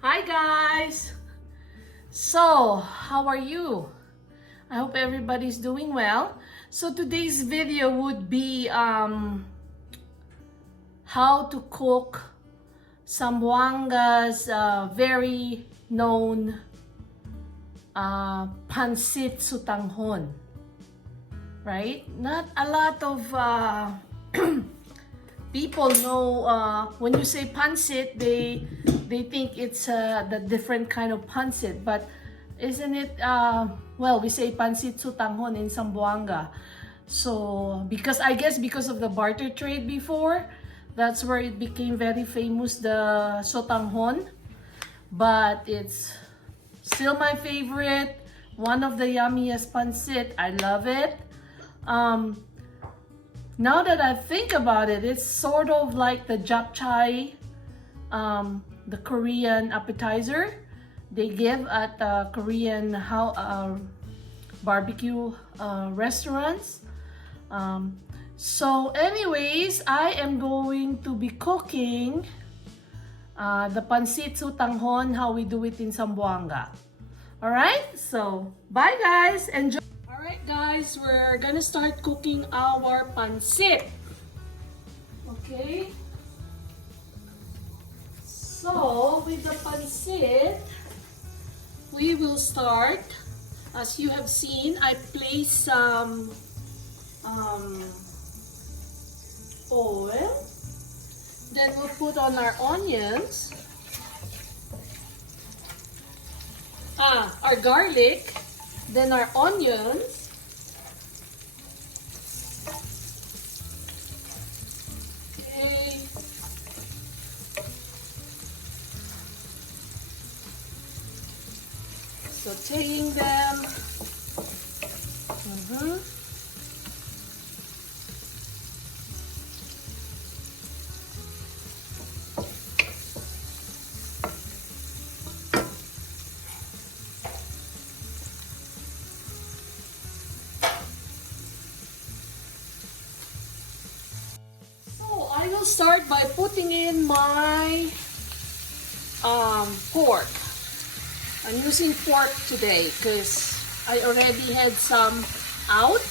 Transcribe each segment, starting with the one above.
Hi guys! So, how are you? I hope everybody's doing well. So today's video would be how to cook Zamboanga's very known Pancit Sotanghon. Right? Not a lot of people know when you say pancit, they think it's the different kind of pancit, but isn't it well, we say Pancit Sotanghon in Zamboanga. So because I guess because of the barter trade before, that's where it became very famous, the Sotanghon. But it's still my favorite, one of the yummiest pancit. I love it. Now that I think about it, it's sort of like the japchae, the Korean appetizer they give at Korean barbecue restaurants. So anyways, I am going to be cooking the Pancit Sotanghon, how we do it in Zamboanga. Alright, so bye guys, enjoy! Alright guys, we're gonna start cooking our pancit. Okay. So with the pancit, we will start. As you have seen, I placed some oil. Then we'll put on our onions. Our garlic. Then our onions. Okay. Sauteing them. I will start by putting in my pork. I'm using pork today because I already had some out.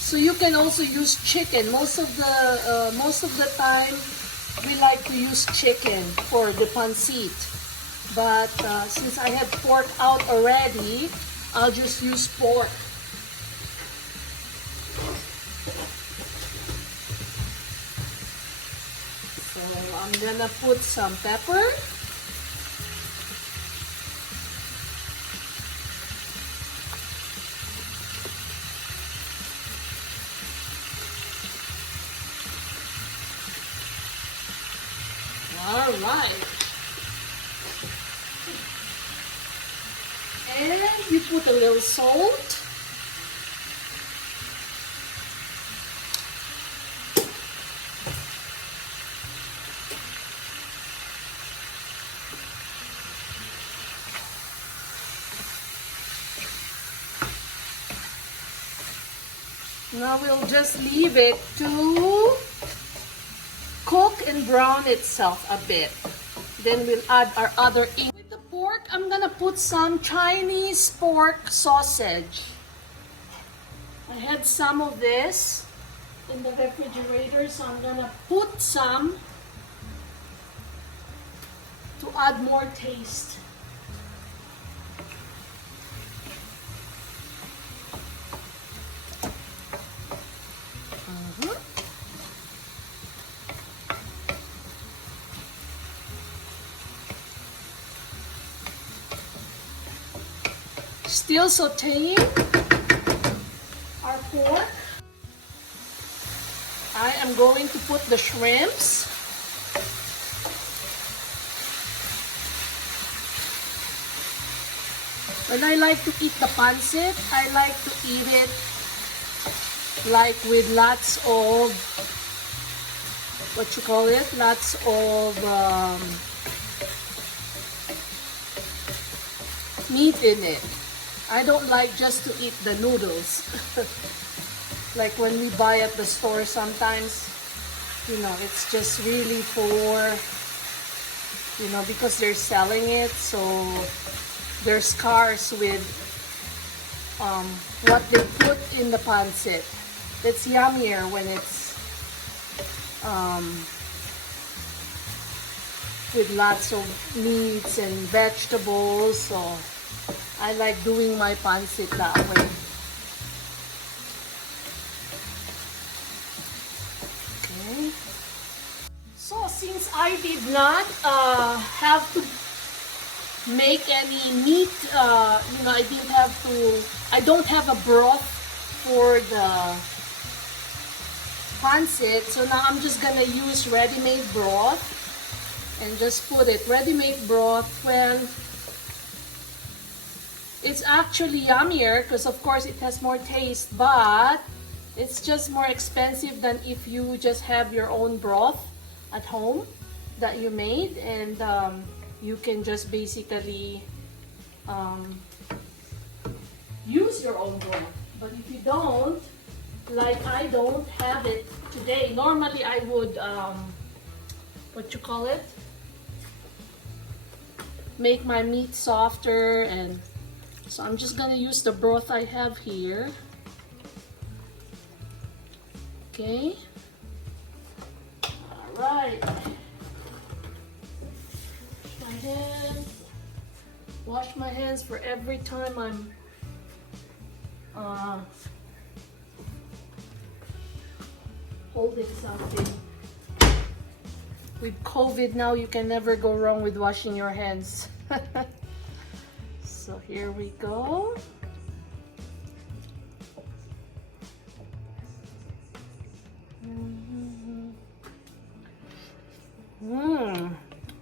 So you can also use chicken. Most of the time we like to use chicken for the pancit. But since I have pork out already, I'll just use pork. So I'm gonna put some pepper. All right. And you put a little salt. Now we'll just leave it to cook and brown itself a bit. Then we'll add our other ingredients. With the pork, I'm gonna put some Chinese pork sausage. I had some of this in the refrigerator, so I'm gonna put some to add more taste. Still sauteing our pork. I am going to put the shrimps. When I like to eat the pancit, I like to eat it like with lots of, what you call it, lots of meat in it. I don't like just to eat the noodles. Like when we buy at the store sometimes, you know, it's just really for you know, because they're selling it, so they're scarce with what they put in the pancit. It's yummier when it's with lots of meats and vegetables, so I like doing my pancit that way. Okay. So since I did not have to make any meat, you know, I don't have a broth for the pancit, so now I'm just gonna use ready-made broth and just put it. Ready-made broth, well, it's actually yummier because of course it has more taste, but it's just more expensive than if you just have your own broth at home that you made, and you can just basically use your own broth. But if you don't, like I don't have it today, normally I would make my meat softer, and so I'm just gonna use the broth I have here. Okay. All right. Wash my hands for every time I'm holding something. With COVID now, you can never go wrong with washing your hands. So here we go.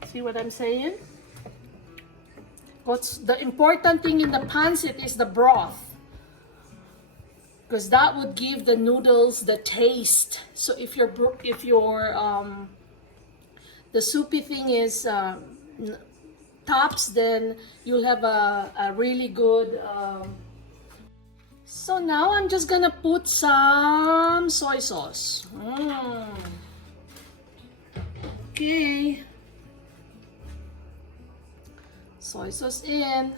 See what I'm saying? What's the important thing in the pancit is the broth, because that would give the noodles the taste. So if your the soupy thing is tops, then you'll have a really good so now I'm just gonna put some soy sauce. Okay, soy sauce in.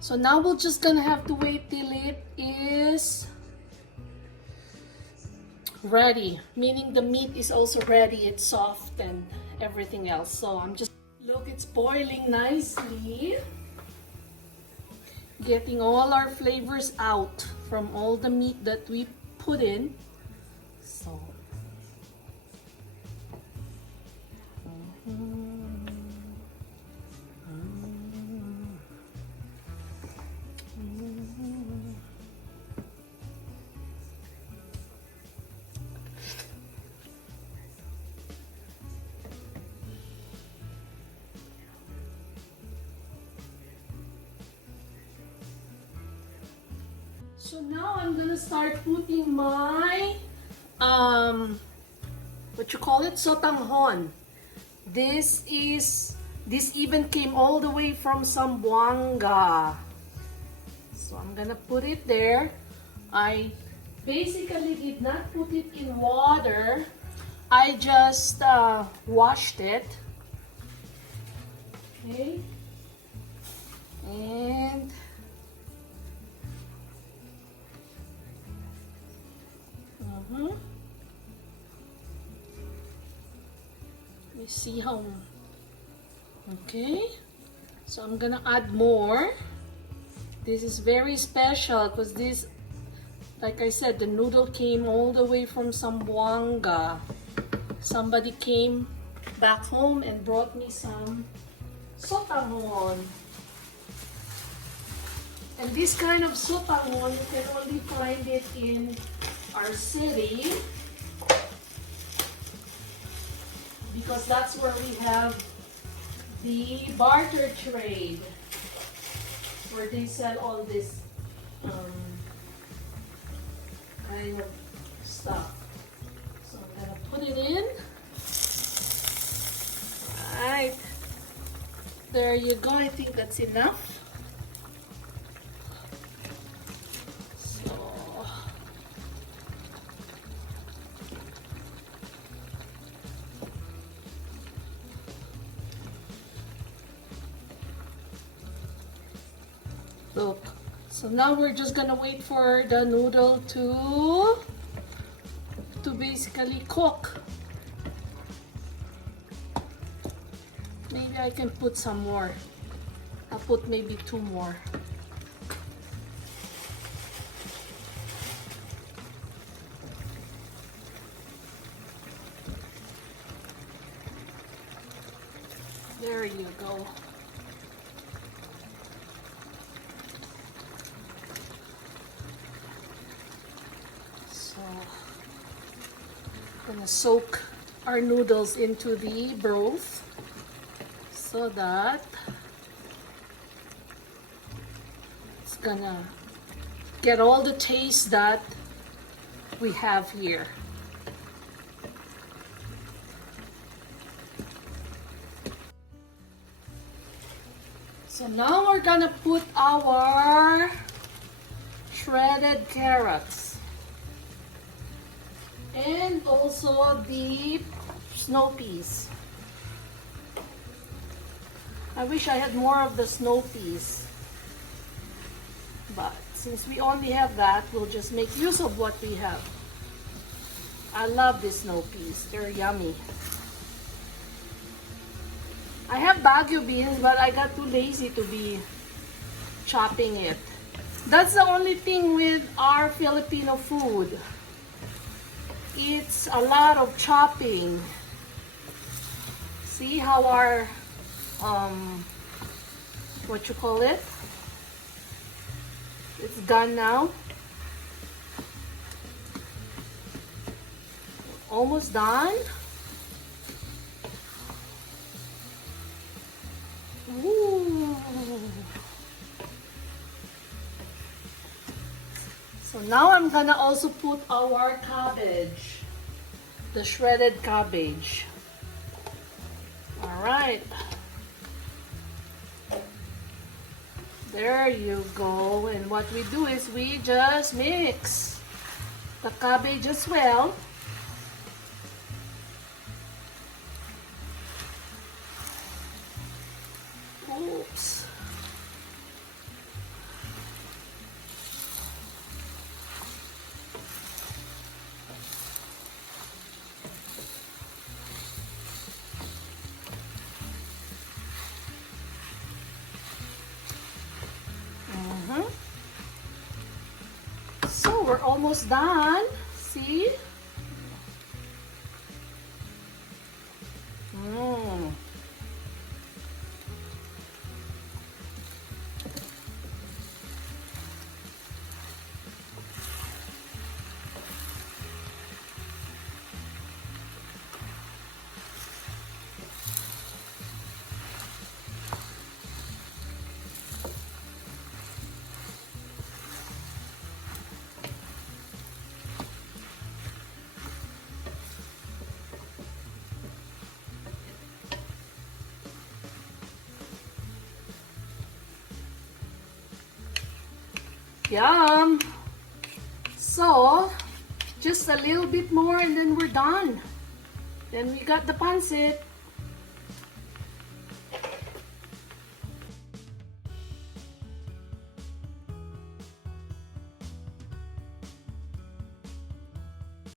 So now we're just gonna have to wait till it is ready, meaning the meat is also ready, it's soft and everything else. So I'm just, look, it's boiling nicely, getting all our flavors out from all the meat that we put in. So So now I'm gonna start putting my Sotanghon. This even came all the way from Zamboanga. So I'm gonna put it there. I basically did not put it in water. I just washed it. Okay. And let me see how. Okay, so I'm gonna add more. This is very special because this, like I said, the noodle came all the way from Zamboanga. Somebody came back home and brought me some sotanghon. And this kind of sotanghon, you can only find it in our city, because that's where we have the barter trade, where they sell all this kind of stuff. So I'm gonna put it in. Alright, there you go. I think that's enough. Look. So now we're just gonna wait for the noodle to basically cook. Maybe I can put some more. I'll put maybe 2 more. There you go. So, gonna soak our noodles into the broth so that it's gonna get all the taste that we have here. So now we're gonna put our shredded carrots and also the snow peas. I wish I had more of the snow peas, but since we only have that, we'll just make use of what we have. I love these snow peas, they're yummy. I have Baguio beans, but I got too lazy to be chopping it. That's the only thing with our Filipino food. It's a lot of chopping. See how our, what you call it? It's done now. Almost done. Ooh. So now I'm gonna also put our cabbage, the shredded cabbage. All right, there you go. And what we do is we just mix the cabbage as well. Oops. So we're almost done. See? Yum! So, just a little bit more and then we're done. Then we got the pancit.